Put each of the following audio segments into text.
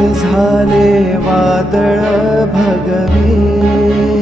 झाले वादळ भगवे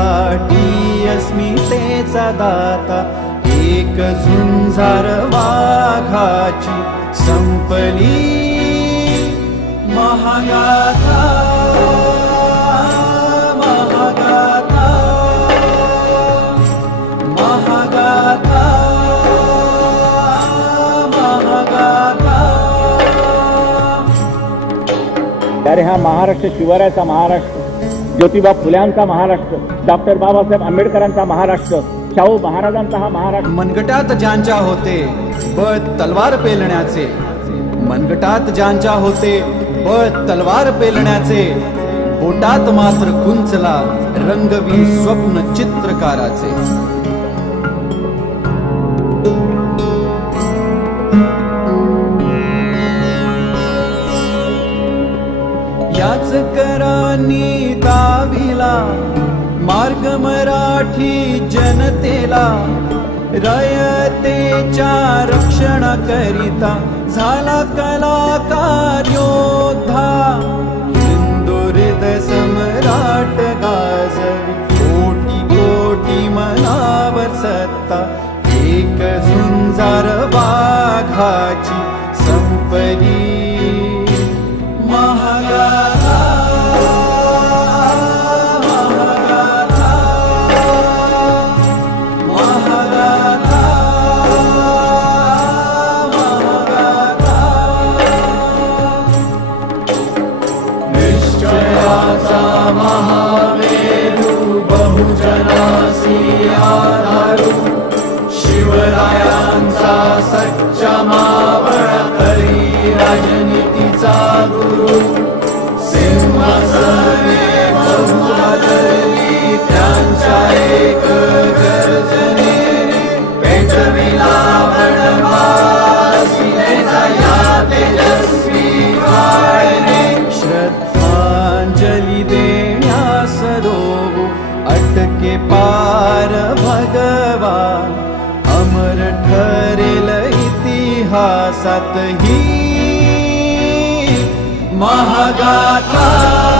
साठी अस्मितेचा दाता एक झुंजार वाघाची संपली महागाथा महागाथा महागाथा महागाथा. अरे हा महाराष्ट्र शिवरायाचा महाराष्ट्र. ज्योतिबा फुल्यांचा महाराष्ट्र डॉक्टर बाबासाहेब आंबेडकरांचा महाराष्ट्र शाहू महाराजांचा हा महाराष्ट्र. मनगटात ज्यांच्या होते बळ तलवार पेलण्याचे. मनगटात ज्यांच्या होते बळ तलवार पेलण्याचे. पोटात मात्र कुंचला रंगवी स्वप्न चित्रकाराचे. याच करानी दाविला मार्ग मराठी जनतेला. रयतेच्या रक्षण करिता झाला कलाकार योद्धा. हिंदू हृदय सम्राट गाजवी कोटी कोटी मनावर सत्ता. एक झुंजार वाघाची शिवरायांचा सच्चा मावळा तरी राजनीतीचा गुरु। सिंहासने बहुबदलली त्यांच्या एक गर्जने पेटविला वनवासिनेचा या तेजस्वी काळने श्रद्धांजली देण्यास रोगू अटके पार भगवान सत ही महागाथा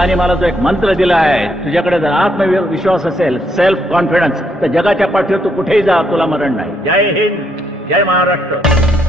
वडिलांनी मला जो एक मंत्र दिला आहे तुझ्याकडे जर आत्मविश्वास असेल सेल्फ कॉन्फिडन्स तर जगाच्या पाठीवर तू कुठेही जा तुला मरण नाही. जय हिंद जय महाराष्ट्र.